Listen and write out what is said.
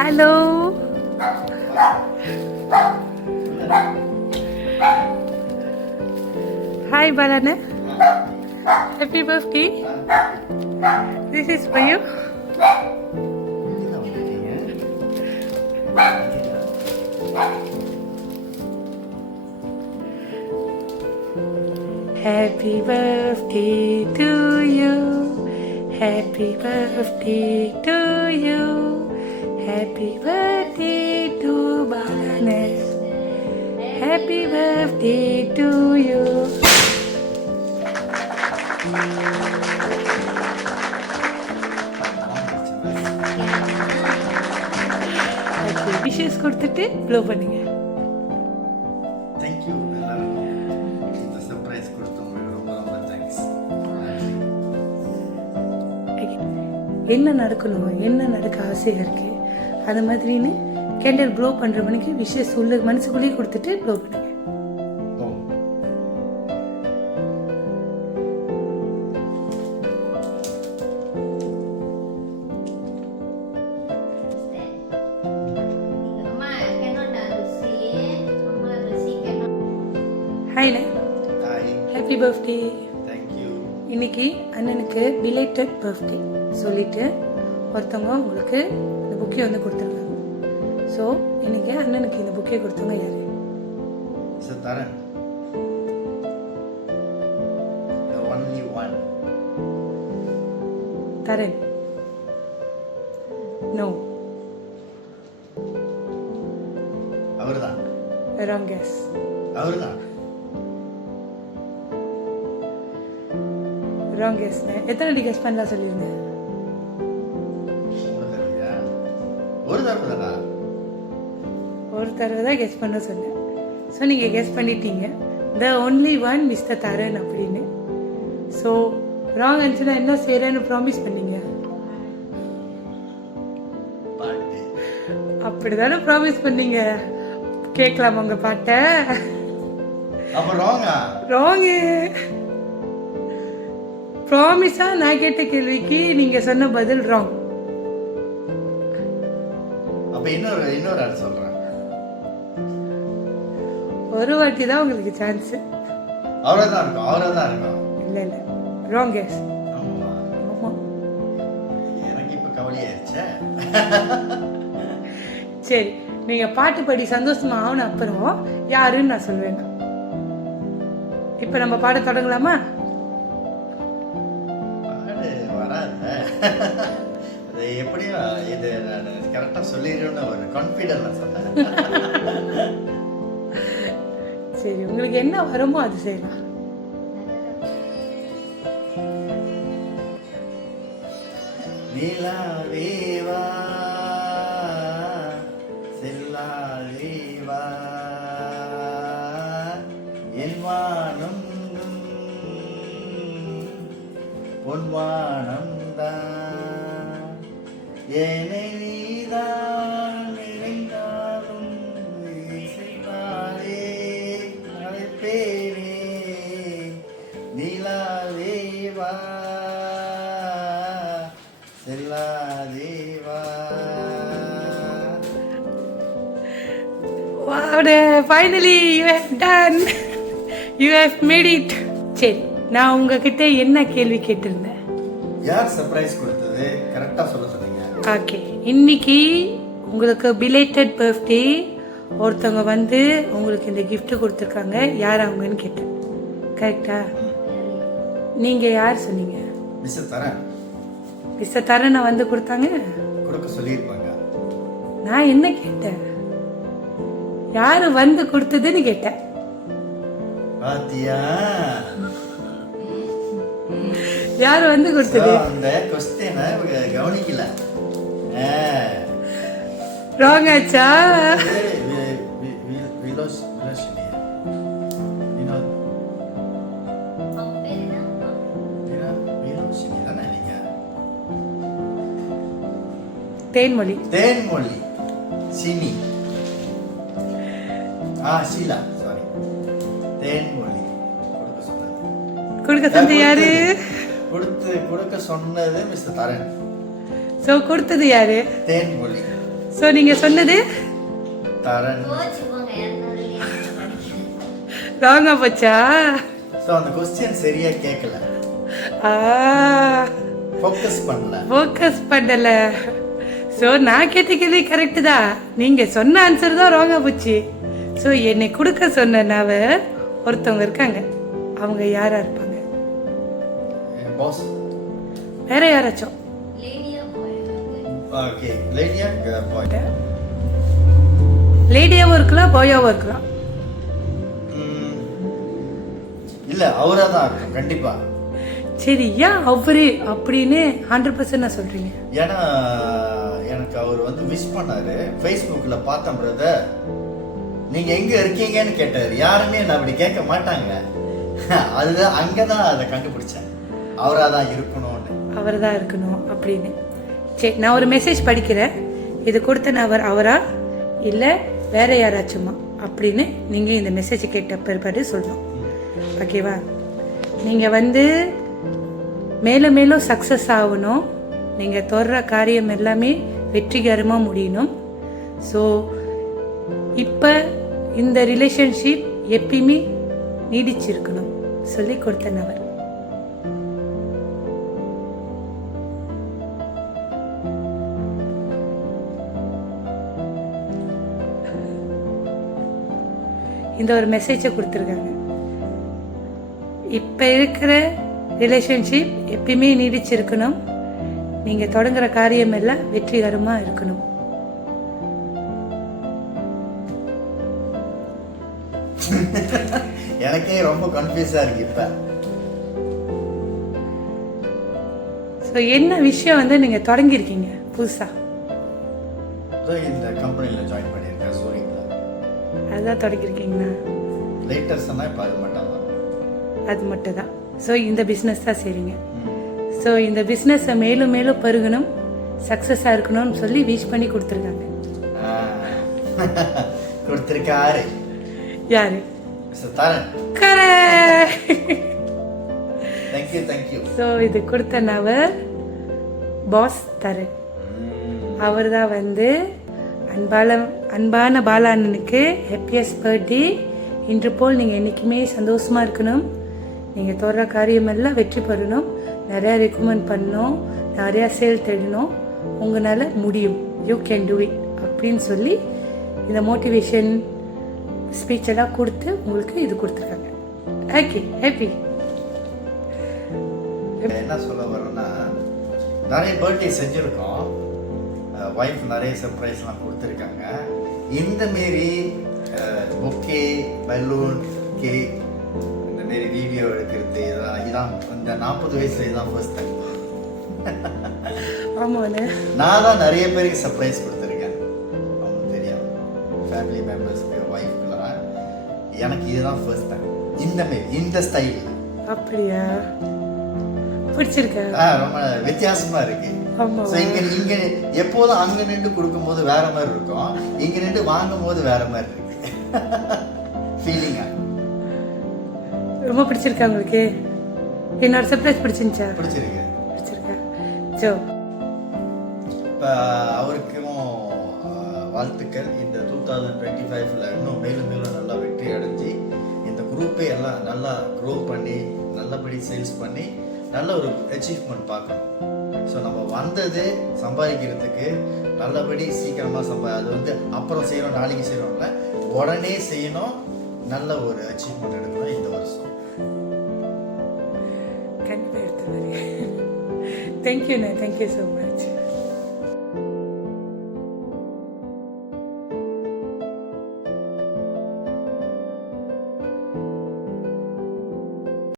Hello. Hi பாலாண்ணே. Happy birthday. This is for you. Happy birthday to you. Happy birthday to you. Happy birthday to Balane. Happy birthday to you. Okay, wishes கொடுத்துட்டு blow பண்ணுங்க. Thank you. இந்த surprise கொடுத்தவங்களுக்கு ரொம்ப ரொம்ப thanks. என்ன நடக்கணும், என்ன நடக்க ஆசையாக இருக்கு, அது மாதிரின்னு கேண்டல் ப்ளோ பண்ணுற மணிக்கு விஷயம் சொல்லு, மனசுக்குள்ளேயே கொடுத்துட்டு ப்ளோ பண்ணுங்க. ஹாய்ண்ணே. Happy birthday. தேங்க்யூ. இன்னைக்கு அண்ணனுக்கு பிலேட்டட் பர்த்டே சொல்லிட்டு ஒருத்தவங்க உங்களுக்கு இந்த புக்கே வந்து கொடுத்துருக்காங்க. ஸோ இன்னைக்கு அண்ணனுக்கு இந்த புக்கே கொடுத்தவங்க யாரு? Sir Dharan. The only one. Dharan. No. அவர்தான். Wrong guess. அவர்தான். ராங் கெஸ்ண்ணே. எத்தனை அடி கெஸ் பண்ணலாம் சொல்லியிருந்தேன்? ஒரு தடவை தானா? ஒரு தடவை தான் கெஸ் பண்ண சொன்னேன். ஸோ நீங்கள் கெஸ் பண்ணிட்டீங்க. த ஒன்லி ஒன் மிஸ்டர் தரன் அப்படின்னு. ஸோ ராங் ஆன்சர்னா என்ன செய்கிறேன்னு ப்ராமிஸ் பண்ணீங்க? பாட்டு. அப்படிதானே ப்ராமிஸ் பண்ணீங்க. கேட்கலாமா உங்கள் பாட்டை? அப்ப ராங்கா? ராங்கு. ப்ராமிஸா நான் கேட்ட கேள்விக்கு நீங்கள் சொன்ன பதில் ராங். அப்ப இன்னொரு ஆள் சொல்றேன். ஒரு வாட்டி தான் உங்களுக்கு சான்ஸ். அவரதான் இருக்கும். இல்லை இல்லை, ராங் கெஸ். ஆமா. ஆமாம். எனக்கு இப்ப கவலையாயிருச்சே. சரி, நீங்கள் பாட்டு பாடி சந்தோஷமா ஆகணும். அப்புறம் யாருன்னு நான் சொல்லுவேங்க. இப்போ நம்ம பாட தொடங்கலாமா? பாடு வராது. அது எப்படியும் இது நான் கரெக்டாக சொல்லிடுவேன்னு ஒரு கான்ஃபிடென்ட் சொன்னேன். சரி, உங்களுக்கு என்ன வருமோ அது செய்யலாம். நிலாவேவா செல்லாவேவா என் வானம் உன் வானம் தான் என்னை நீதான் நினைந்தாலும் இசைவாரே அழைப்பேனே நிலாவேவா செல்லாதேவா. Wow, finally you have done. You have made it. சரி, நான் உங்ககிட்ட என்ன கேள்வி கேட்டிருந்தேன்? யார் சர்ப்ரைஸ் கொடுத்தது கரெக்டா சொல்ல சொன்னீங்க. ஓகே, இன்னைக்கு உங்களுக்கு பிலேட்டட் பர்த்டே ஒருத்தவங்க வந்து உங்களுக்கு இந்த gift கொடுத்துருக்காங்க. யார் அவங்கன்னு கேட்டேன். கரெக்டா? நீங்க யார் சொன்னீங்க? மிஸ்டர் தரன். மிஸ்டர் தரனை வந்து கொடுத்தாங்க. கொடுக்க சொல்லியிருப்பாங்க. நான் என்ன கேட்டேன்? யாரு வந்து கொடுத்ததுன்னு கேட்டேன். பாத்தியா? யாரு வந்து கொடுத்தது? அந்த क्वेश्चन கவனிக்கல. ராங் ஆச்சா? விலோஷினி. விலோஷினி தானே நீங்க? தேன்மொழி. தேன்மொழி. சினி. ஷீலா. சாரி. தேன்மொழி. கொடுக்க சொன்னது யாரு? கொடுக்க சொன்னது மிஸ்டர் தரன். சோ கொடுத்தது யாரு? தேன்மொழி. ஸோ நீங்கள் சொன்னது தரன். ராங்கா போச்சா? ஸோ அந்த கொஸ்டின் சரியா கேட்கல, ஃபோக்கஸ் பண்ணல. ஃபோக்கஸ் பண்ணலை. ஸோ நான் கேட்ட கேள்வி கரெக்டு தான், நீங்கள் சொன்ன ஆன்சர் தான் ராங்கா போச்சு. ஸோ என்னை கொடுக்க சொன்ன நபர் ஒருத்தவங்க இருக்காங்க, அவங்க யாராக இருப்பாங்க? பாஸ். வேற யாராச்சும்? ஓகே, லேடியா பாய்? லேடியாவும் இருக்கலாம், பாயாவும் இருக்கலாம். இல்ல அவரா தான் இருக்கும் கண்டிப்பா. சரி, ஏன் அவரு அப்படின்னு 100% நான் சொல்றீங்க? ஏன்னா எனக்கு அவர் வந்து விஷ் பண்ணாரு, ஃபேஸ்புக்ல பார்த்தேன் பிரதர், நீங்க எங்க இருக்கீங்கன்னு கேட்டாரு. யாருமே என்ன அப்படி கேட்க மாட்டாங்க. அதுதான் அங்கதான் அதை கண்டுபிடிச்சேன், அவரா தான் இருக்கணும்னு. அவர் தான் இருக்கணும் அப்படின்னு. சரி, நான் ஒரு மெசேஜ் படிக்கிறேன், இது கொடுத்த நபர் அவரா இல்லை வேற யாராச்சுமா அப்படின்னு நீங்கள் இந்த மெசேஜ் கேட்ட பிற்பாடு சொல்லணும். ஓகேவா? நீங்கள் வந்து மேலும் மேலும் சக்ஸஸ் ஆகணும், நீங்கள் தொடர காரியம் எல்லாமே வெற்றிகரமாக முடியணும். ஸோ இப்போ இந்த ரிலேஷன்ஷிப் எப்பயுமே நீடிச்சிருக்கணும் சொல்லி கொடுத்த நபர். இந்த ஒரு மெசேஜை கொடுத்துருக்காங்க. இப்போ இருக்கிற ரிலேஷன்ஷிப் எப்பயுமே நீடிச்சிருக்கணும், நீங்கள் தொடங்குற காரியம் எல்லாம் வெற்றிகரமாக இருக்கணும். எனக்கே ரொம்ப கன்ஃபியூஸாக இருக்கு இப்போ. ஸோ என்ன விஷயம் வந்து நீங்கள் தொடங்கியிருக்கீங்க புதுசாக? இந்த கம்பெனியில் ஜாயின் பண்ணியிருக்கேன், சூரிங்கில். அதுதான் தொடங்கியிருக்கீங்களா? லேட்டஸ்ட்னா இப்போ அது மட்டும் தான். அது மட்டும் தான். ஸோ இந்த பிஸ்னஸ் தான் சரிங்க. ஸோ இந்த பிஸ்னஸை மேலும் மேலும் பெருகணும், சக்ஸஸாக இருக்கணும்னு சொல்லி விஷ் பண்ணி கொடுத்துருக்காங்க. கொடுத்துருக்காரு யாரு? தரன். கரெக்ட். Thank you thank you. ஸோ இது கொடுத்த நபர் பாஸ் தரன். அவர் தான் வந்து அன்பான பாலாண்ணனுக்கு ஹாப்பியஸ்ட் பர்த்டே. இன்று போல் நீங்கள் என்றைக்குமே சந்தோஷமாக இருக்கணும், நீங்கள் தொடர காரியமெல்லாம் வெற்றி பெறணும், நிறையா ரெக்கமெண்ட் பண்ணணும், நிறையா சேல் தேடணும், உங்களால் முடியும், யூ கேன் டூ இட் அப்படின்னு சொல்லி இந்த மோட்டிவேஷன் ஸ்பீச் எல்லாம் கொடுத்து உங்களுக்கு இது கொடுத்துருக்காங்க. Okay, happy. என்ன சொல்ல வரோன்னா, நிறைய பர்த்டே செஞ்சுருக்கோம், ஒய்ஃப் நிறைய சர்ப்ரைஸ்லாம் கொடுத்துருக்காங்க. இந்த மாரி பொக்கே, பலூன், கேக், இந்த மாரி வீடியோ எடுக்கிறது இதான் இந்த 40 வயசுல இதான் ஃபர்ஸ்ட் டைம். ஆமாண்ணே, நான் தான் நிறைய பேருக்கு சர்ப்ரைஸ் கொடுத்துருக்கேன், அவங்களுக்கு தெரியும், ஃபேமிலி மெம்பர்ஸ்க்கு, ஒய்ஃப்க்குலாம். எனக்கு இதுதான் ஃபர்ஸ்ட் டைம் இந்த மாரி இந்த ஸ்டைல். அப்படியா? பிடிச்சிருக்கா? ரொம்ப வித்தியாசமா இருக்கு. ஆமா. ஸோ இங்க எப்போதும் அங்க நின்று கொடுக்கும்போது வேற மாதிரி இருக்கும், இங்க நின்று வாங்கும் போது வேற மாதிரி இருக்கு. ஃபீலிங்கா ரொம்ப பிடிச்சிருக்கா உங்களுக்கு? என்னோட சர்ப்ரைஸ் பிடிச்சிருந்துச்சா? பிடிச்சிருக்கு. பிடிச்சிருக்கா? ஜோ இப்போ அவருக்கும் வாழ்த்துக்கள். இந்த 2025ல் இன்னும் மேலும் மேலும் நல்லா வெற்றி அடைஞ்சி இந்த குரூப்பை எல்லாம் நல்லா க்ரோ பண்ணி நல்லபடி சேல்ஸ் பண்ணி நல்ல ஒரு அச்சீவ்மெண்ட் பார்க்கணும். ஸோ நம்ம வந்தது சம்பாதிக்கிறதுக்கு நல்லபடி சீக்கிரமாக அது வந்து அப்புறம் செய்யணும், நாளைக்கு செய்யணும்ல, உடனே செய்யணும், நல்ல ஒரு அச்சீவ்மெண்ட் எடுக்கணும் இந்த வருஷம். கண்டிப்பாக எடுத்து தேங்க்யூண்ணே, தேங்க்யூ ஸோ மச்.